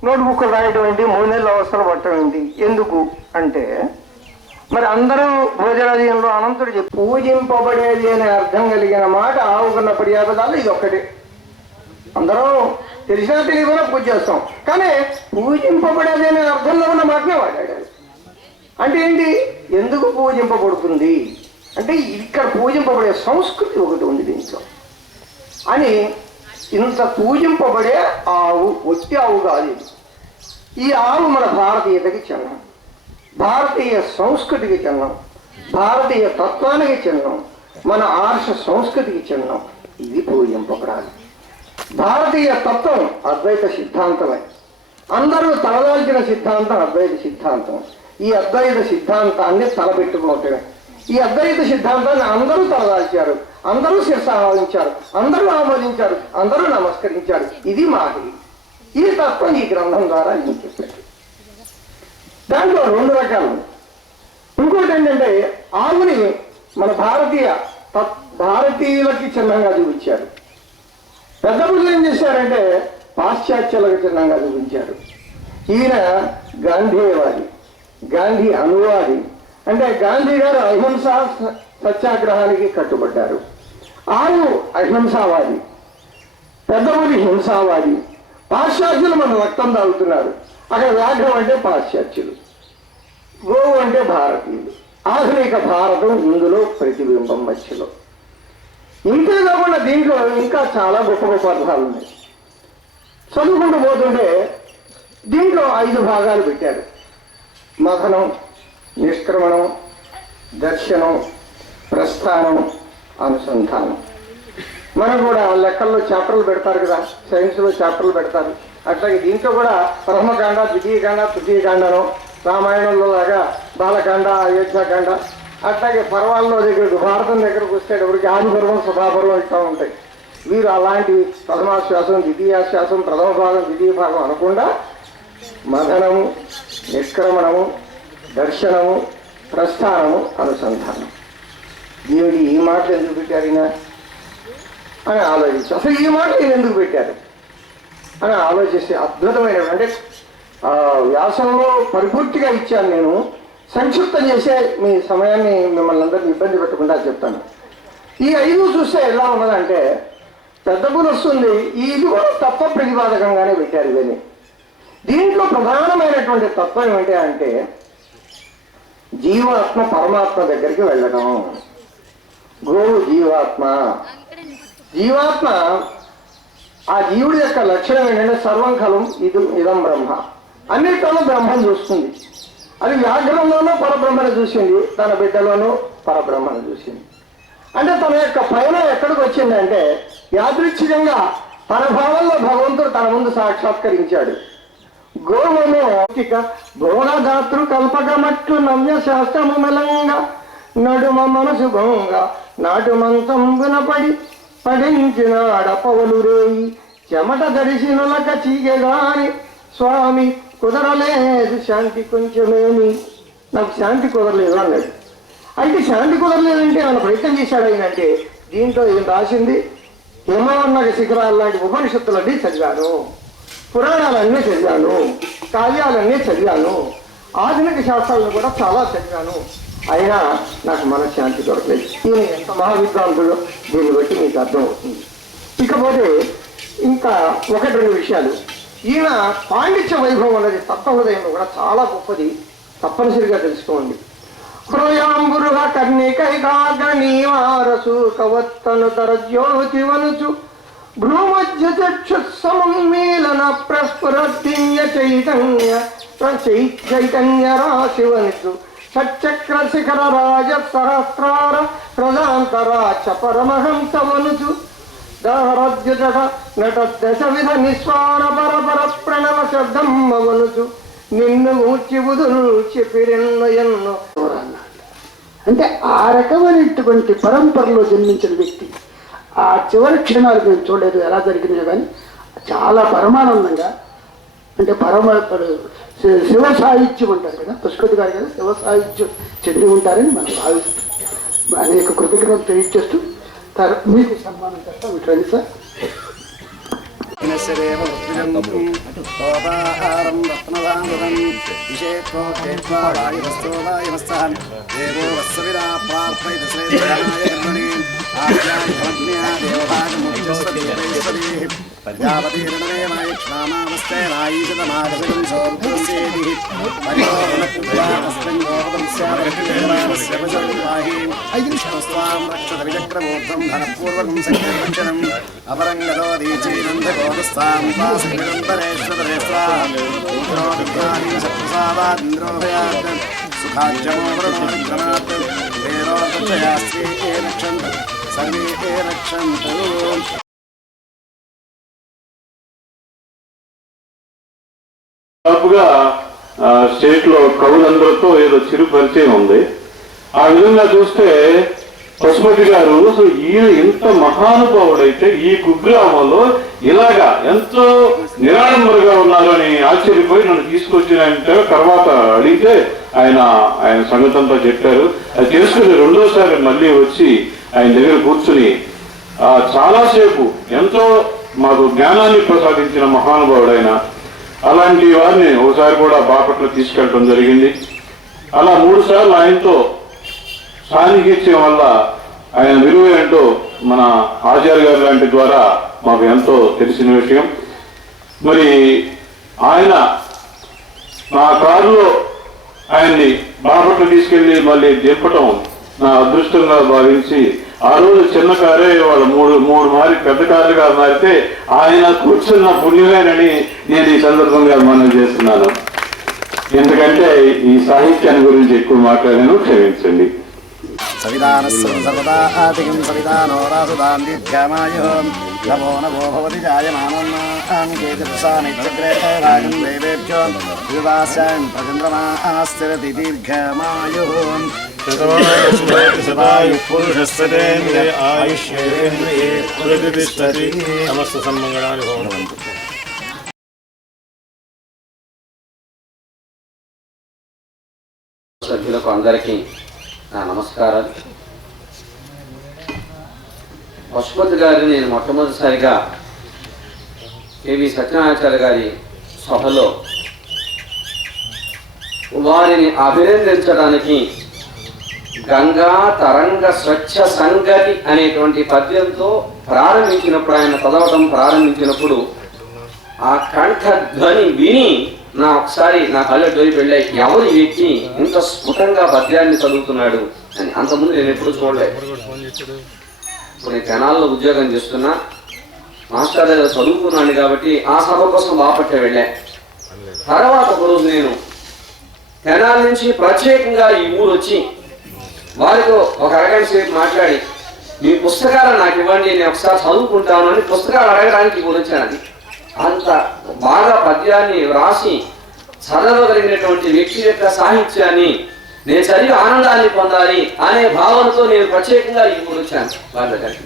నోట్బుక్లు రాయటం ఏంటి, 3 నెలలు అవసరం పట్టడం ఏంటి? ఎందుకు అంటే మరి అందరూ భోజనాలయంలో అనంతుడు చెప్పి పూజింపబడేది అనే అర్థం కలిగిన మాట ఆవుకున్న పర్యాపదాలు ఇది ఒక్కటే. అందరం తెలిసినా తెలియకుండా పూజ చేస్తాం, కానీ పూజింపబడేది అనే అర్థంలో ఉన్న మాటనే వాడాడు. అంటే ఏంటి? ఎందుకు పూజింపబడుతుంది అంటే ఇక్కడ పూజింపబడే సంస్కృతి ఒకటి ఉంది దీంట్లో అని. ఇంత పూజింపబడే ఆవు ఒట్టి ఆవు కాదు. ఈ ఆవు మన భారతీయతకి చిహ్నం, భారతీయ సంస్కృతికి చిహ్నం, భారతీయ తత్వానికి చిహ్నం, మన ఆర్ష సంస్కృతికి చిహ్నం. ఇది పూజింపబడాలి. భారతీయ తత్వం అద్వైత సిద్ధాంతమే. అందరూ తలదాల్చిన సిద్ధాంతం అద్వైత సిద్ధాంతం. ఈ అద్వైత సిద్ధాంతాన్ని తలబెట్టుకోవటమే. ఈ అద్వైత సిద్ధాంతాన్ని అందరూ తలదాల్చారు, అందరూ శిరసావహించారు, అందరూ ఆమోదించారు, అందరూ నమస్కరించారు. ఇది మాది. ఈ తత్వం ఈ గ్రంథం ద్వారా నేను చెప్పాను. దాంట్లో 2 రకాలు. ఇంకోటి ఏంటంటే ఆవుని మన భారతీయులకి చిహ్నంగా చూపించారు. పెద్ద పురుషులు ఏం చేశారంటే పాశ్చాత్యులకు చిహ్నంగా చూపించారు. ఈయన గాంధీవాది, గాంధీ అనువాది. అంటే గాంధీ గారు అహింసా సత్యాగ్రహానికి కట్టుబడ్డారు. ఆవు అహింసావాది, పెద్ద పులి హింసావాది. పాశ్చాత్యులు మన రక్తం తాగుతున్నారు. అక్కడ వ్యాఘ్రం అంటే పాశ్చాత్యులు, గోవు అంటే భారతీయులు. ఆధునిక భారతం ఇందులో ప్రతిబింబం మధ్యలో. ఇంతే కాకుండా దీంట్లో ఇంకా చాలా గొప్ప గొప్ప అర్థాలు ఉన్నాయి. చదువుకుంటూ పోతుంటే దీంట్లో 5 భాగాలు పెట్టారు. మథనం, నిష్క్రమణం, దర్శనం, ప్రస్థానం, అనుసంధానం. మనం కూడా లెక్కల్లో చాప్టర్లు పెడతారు కదా, సైన్స్లో చాప్టర్లు పెడతారు. అట్లాగే దీంట్లో కూడా ప్రథమకాండ, ద్వితీయకాండ, తృతీయకాండను, రామాయణంలో లాగా బాలకాండ, అయోధ్యాకాండ, అట్లాగే పర్వాల్లో దగ్గరకు భారతం దగ్గరకు వచ్చేటప్పటికి ఆదిపర్వం, సభాపర్వం ఇట్లా ఉంటాయి. వీరు అలాంటి ప్రథమాశ్వాసం, ద్వితీయాశ్వాసం, ప్రథమ భాగం, ద్వితీయ భాగం అనకుండా మథనము, నిష్క్రమణము, దర్శనము, ప్రస్థానము, అనుసంధానం. దేవుడి ఈ మాటలు ఎందుకు పెట్టారు అని ఆలోచించి, అసలు ఈ మాటలు ఈయన ఎందుకు పెట్టారు అని ఆలోచిస్తే అద్భుతమైన, అంటే వ్యాసంలో పరిపూర్తిగా ఇచ్చాను నేను. సంక్షిప్తం చేసే మీ సమయాన్ని మిమ్మల్ని అందరినీ ఇబ్బంది పెట్టకుండా చెప్తాను. ఈ 5 చూస్తే ఎలా ఉన్నదంటే పెద్ద పూలు వస్తుంది. ఇది కూడా తత్వ ప్రతిపాదకంగానే పెట్టారు ఇవన్నీ. దీంట్లో ప్రధానమైనటువంటి తత్వం ఏమిటి అంటే జీవాత్మ పరమాత్మ దగ్గరికి వెళ్ళడం. గోవు జీవాత్మ. జీవాత్మ ఆ జీవుడి యొక్క లక్షణం ఏంటంటే సర్వం కలం ఇదం బ్రహ్మ. అన్నిటిలోనూ బ్రహ్మను చూస్తుంది. అది వ్యాఘ్రంలోనూ పరబ్రహ్మను చూసింది, తన బిడ్డలోనూ పరబ్రహ్మను చూసింది. అంటే తన యొక్క పైన ఎక్కడికి వచ్చిందంటే యాదృచ్ఛికంగా తన భావంలో భగవంతుడు తన ముందు సాక్షాత్కరించాడు. గోవును భువనదాతృ కల్పకమట్లు నవ్య శాస్త్రము మెలంగా నడుమ మనసు గోంగ నాటు మంతంబున పడించినాడపవలు రేయి చెమట దర్శనులక చీగగాని స్వామి కుదరలేదు శాంతి కొంచెమేమి. నాకు శాంతి కుదరలేదు అన్నాడు. అయితే శాంతి కుదరలేదంటే ఆయన ప్రయత్నం చేశాడు. ఆయనంటే దీంట్లో ఏం రాసింది, హిమవర్ణక శిఖరాలు లాంటి ఉపనిషత్తులన్నీ చదివాను, పురాణాలన్నీ చదివాను, కావ్యాలన్నీ చదివాను, ఆధునిక శాస్త్రాలను కూడా చాలా చదివాను, అయినా నాకు మనశ్శాంతి దొరకలేదు. ఈయన ఎంత మహావిద్వాంతుడో దీన్ని బట్టి మీకు అర్థమవుతుంది. ఇకపోతే ఇంకా 1-2 విషయాలు. ఈయన పాండిత్య వైభవం అనేది తత్వహృదయం కూడా చాలా గొప్పది, తప్పనిసరిగా తెలుసుకోండి. హృయాంబురుహ కర్ణికైకాగ్రనీవారసు కవత్తను తరజ్యోతివనుచు భ్రూమధ్య చక్షుత్సమీలన ప్రస్ఫురద్దివ్య చైతన్య చైతన్య రాశివనిచు షట్చక్ర శిఖర రాజ సహస్రార ప్రజాంతరాచ పరమహంసమనుచు దారద్యుత నట దశవిధ నిస్వార పరపర ప్రణవ శబ్దం మవనుచు నిన్ను మూర్చి బుధులు చెప్పిరెన్నో ఎన్నో. అంటే ఆ రకమైనటువంటి పరంపరలో జన్మించిన వ్యక్తి ఆ చివరి క్షణాలు మేము చూడలేదు ఎలా జరిగినాయో కానీ చాలా పరమానందంగా, అంటే శివ సాహిత్యం అంటారు కదా, పుష్పతి గారు కదా శివ సాహిత్యం చెంది ఉంటారని మనం భావిస్తాం. అనేక కృతజ్ఞతలు తెలియజేస్తూ మీకు సన్మానం చేస్తాం. ఇటు సార్. దాదాపుగా స్టేట్ లో కవులందరితో ఏదో చిరు పరిచయం ఉంది. ఆ విధంగా చూస్తే పశుపతి గారు అసలు ఈయన ఎంత మహానుభావుడైతే ఈ కుగ్రామంలో ఇలాగా ఎంతో నిరాడంబరగా ఉన్నారు అని ఆశ్చర్యపోయి నన్ను తీసుకొచ్చినంటే తర్వాత అడిగితే ఆయన సంగతంతో చెప్పారు. అది తెలుసుకుని రెండోసారి మళ్ళీ వచ్చి ఆయన దగ్గర కూర్చుని చాలాసేపు ఎంతో మాకు జ్ఞానాన్ని ప్రసాదించిన మహానుభావుడు ఆయన. అలాంటి వారిని ఒకసారి కూడా బాపట్ల తీసుకెళ్ళడం జరిగింది. అలా 3 సార్లు ఆయనతో సాన్నిహిత్యం వల్ల ఆయన విలువ ఏంటో మన ఆచార్య గారి లాంటి ద్వారా మాకు ఎంతో తెలిసిన విషయం. మరి ఆయన నా కారులో ఆయన్ని బాపట్ల తీసుకెళ్లి మళ్ళీ దింపటం నా అదృష్టంగా భావించి ఆ రోజు చిన్న కారే వాళ్ళ మూడు మారి పెద్ద కారుగా మారితే ఆయన కూర్చున్న పుణ్యమేనని నేను ఈ సందర్భంగా మనం చేస్తున్నాను. ఎందుకంటే ఈ సాహిత్యాన్ని గురించి ఎక్కువ మాట్లాడాను, క్షమించండి. నమో నమో భవతి జాయమానం కేతుసానిగ్రహరాజం దేవేభ్యో వివాసాన్ ప్రచంద్రమాస్థిరతి దీర్ఘమాయు సమస్త సన్మంగళాన్ని భవనవంతు. సభ్యులకు అందరికీ నా నమస్కారాలు. పశుపతి గారిని నేను మొట్టమొదటిసారిగా కేవి సత్యనారాయణ గారి సభలో వారిని అభినందించడానికి గంగా తరంగ స్వచ్ఛ సంగతి అనేటువంటి పద్యంతో ప్రారంభించినప్పుడు, ఆయన చదవటం ప్రారంభించినప్పుడు ఆ కంఠధ్వని విని ఒకసారి నా కళ్ళు డోరి వెళ్ళాయి, ఎవరి వ్యక్తి ఇంత స్ఫుటంగా పద్యాన్ని చదువుతున్నాడు అని. అంతకుముందు నేను ఎప్పుడు చూడలేదు. ఇప్పుడు నేను తెనాల్లో ఉద్యోగం చేస్తున్నా, మాస్టర్ దగ్గర చదువుకున్నాను కాబట్టి ఆ సభ కోసం బాపట్ల వెళ్ళా. తర్వాత ఒకరోజు నేను తెనాల నుంచి ప్రత్యేకంగా ఈ ఊరు వచ్చి వారితో ఒక అరగంట సేపు మాట్లాడి, మీ పుస్తకాలు నాకు ఇవ్వండి, నేను ఒకసారి చదువుకుంటాను అని పుస్తకాలు అడగడానికి ఊరు వచ్చాను. అంత బాగా పద్యాన్ని వ్రాసి చదవగలిగినటువంటి వ్యక్తి యొక్క సాహిత్యాన్ని నేను చదివి ఆనందాన్ని పొందాలి అనే భావనతో నేను ప్రత్యేకంగా ఈ ఊరు వచ్చాను వాళ్ళ దగ్గరికి.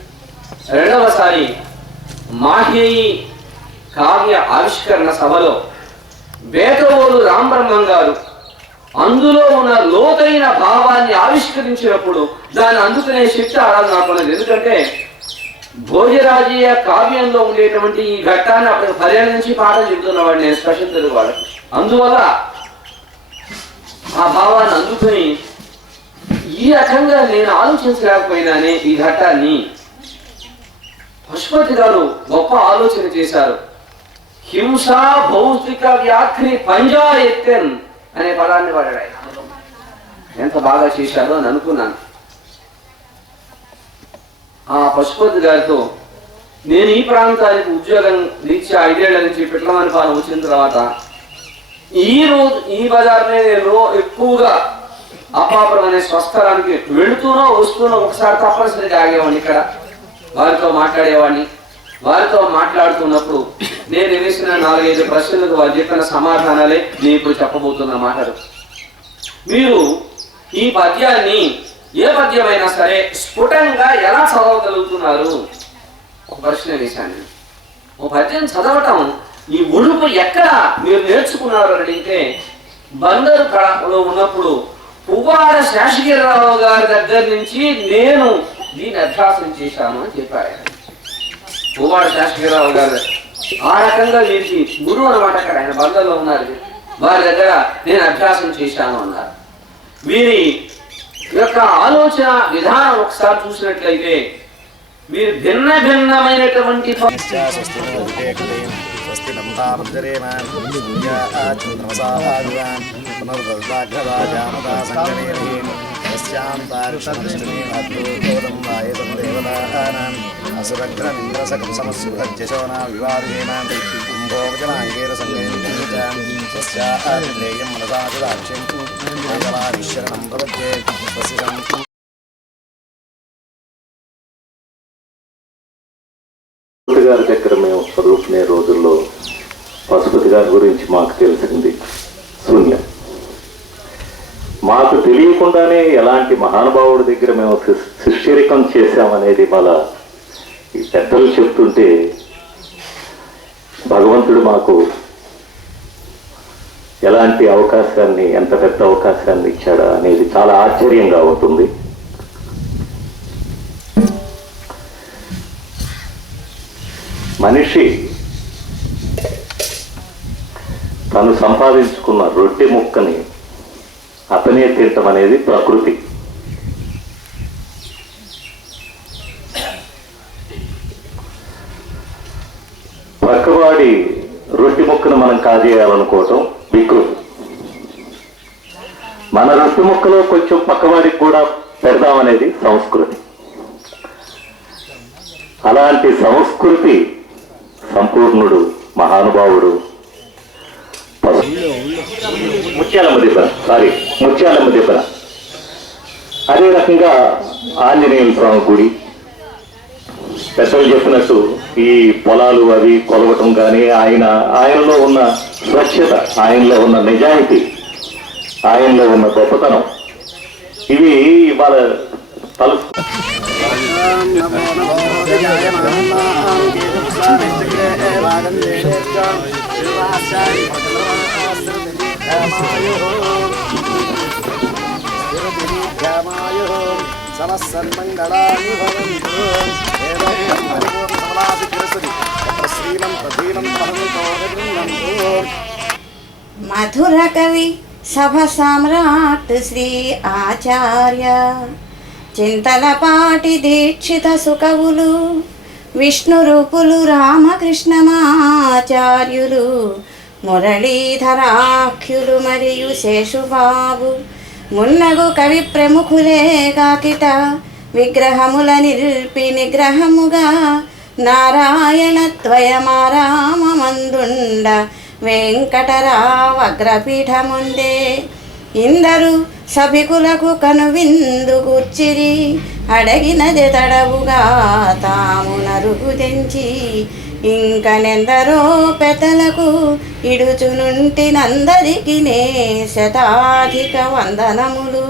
రెండవసారి మాహేయి కావ్య ఆవిష్కరణ సభలో బేతవోలు రామబ్రహ్మం గారు అందులో ఉన్న లోతైన భావాన్ని ఆవిష్కరించినప్పుడు దాన్ని అందుకునే శక్తి ఆరాధన నాకున్నది. ఎందుకంటే భోజరాజీయ కావ్యంలో ఉండేటువంటి ఈ ఘట్టాన్ని అప్పుడు 10 నుంచి పాఠం చెబుతున్నవాడు నేను, స్పెషల్ తెలుగు వాళ్ళకి. అందువల్ల ఆ భావాన్ని అందుకుని ఈ రకంగా నేను ఆలోచించలేకపోయినానే ఈ ఘట్టాన్ని. పశుపతి గారు గొప్ప ఆలోచన చేశారు. హింస భౌతిక వ్యాఖ్రి పంజా ఎత్తెన్ అనే పదాన్ని వాడాడు. ఎంత బాగా చేశారో అని అనుకున్నాను. ఆ పశుపతి గారితో నేను ఈ ప్రాంతానికి ఉద్యోగం రీత్యా 5 ఏళ్ల నుంచి పిట్లమని పాలన వచ్చిన తర్వాత ఈ బజార్నే నేను ఎక్కువగా అప్పాపురం అనే స్వస్థలానికి వెళుతూనో వస్తూనో ఒకసారి తప్పనిసరిగా ఆగేవాడిని. ఇక్కడ వారితో మాట్లాడేవాడిని. వారితో మాట్లాడుతున్నప్పుడు నేను వేసిన 4-5 ప్రశ్నలకు వారు చెప్పిన సమాధానాలే నేను ఇప్పుడు చెప్పబోతున్న మాటలు. మీరు ఈ పద్యాన్ని ఏ పద్యమైనా సరే స్ఫుటంగా ఎలా చదవగలుగుతున్నారు? ఒక ప్రశ్న వేశాను. ఓ పద్యం చదవటం ఈ ఉడుపు ఎక్కడ మీరు నేర్చుకున్నారు అని అడిగితే, బందరు కళలో ఉన్నప్పుడు పువ్వాడ శేషగిరిరావు గారి దగ్గర నుంచి నేను దీన్ని అభ్యాసం చేశాను అని చెప్పారు. పువ్వాడ శేషగిరిరావు గారు ఆ రకంగా వీరికి గురువు అనమాట. అక్కడ ఆయన బందర్లో ఉన్నారు. వారి దగ్గర నేను అభ్యాసం చేశాను అన్నారు. వీరి యొక్క ఆలోచన విధానం ఒకసారి చూసినట్లయితే వీరు భిన్నమైనటువంటి గారి దగ్గర మేము చదువుకునే రోజుల్లో పశుపతి గారి గురించి మాకు తెలిసింది శూన్యం. మాకు తెలియకుండానే ఎలాంటి మహానుభావుడి దగ్గర మేము శిష్యరికం చేశామనేది మళ్ళా ఈ పెద్దలు చెప్తుంటే భగవంతుడు మాకు ఎలాంటి అవకాశాన్ని, ఎంత పెద్ద అవకాశాన్ని ఇచ్చాడా అనేది చాలా ఆశ్చర్యంగా ఉంటుంది. మనిషి తను సంపాదించుకున్న రొట్టె ముక్కని అతనే తింటం అనేది ప్రకృతి. పక్కవాడి రొట్టె ముక్కను మనం కాజేయాలనుకోవటం వికృతి. మన రొట్టె ముక్కలో కొంచెం పక్కవాడికి కూడా పెడదామనేది సంస్కృతి. అలాంటి సంస్కృతి సంపూర్ణుడు, మహానుభావుడు ముత్యాలమ్మ దెబ్బన. అదే రకంగా ఆంజనేయ స్వామి గుడి, పెద్దలు చెప్పినట్టు ఈ పొలాలు అవి కొలవటం కానీ, ఆయనలో ఉన్న స్వచ్ఛత, ఆయనలో ఉన్న నిజాయితీ, ఆయనలో ఉన్న గొప్పతనం, ఇవి ఇవాళ మధుర కవి సభ సామ్రాట్ శ్రీ ఆచార్య చింతలపాటి దీక్షిత సుకవులు విష్ణు రూపులు రామకృష్ణమాచార్యులు మురళీధరాఖ్యులు మరియు శేషుబాబు మున్నగు కవి ప్రముఖులే కాకిట విగ్రహముల నిల్పి నిగ్రహముగా నారాయణ త్వయమారామందుండ వెంకటరావు అగ్రపీఠముందే ఇందరు సభికులకు కనువిందు కూర్చిరి అడగినది తడవుగా తాము నరుగు తెంచి ఇంకనెందరో పెద్దలకు ఇడుచునుంటినందరికి శతాధిక వందనములు.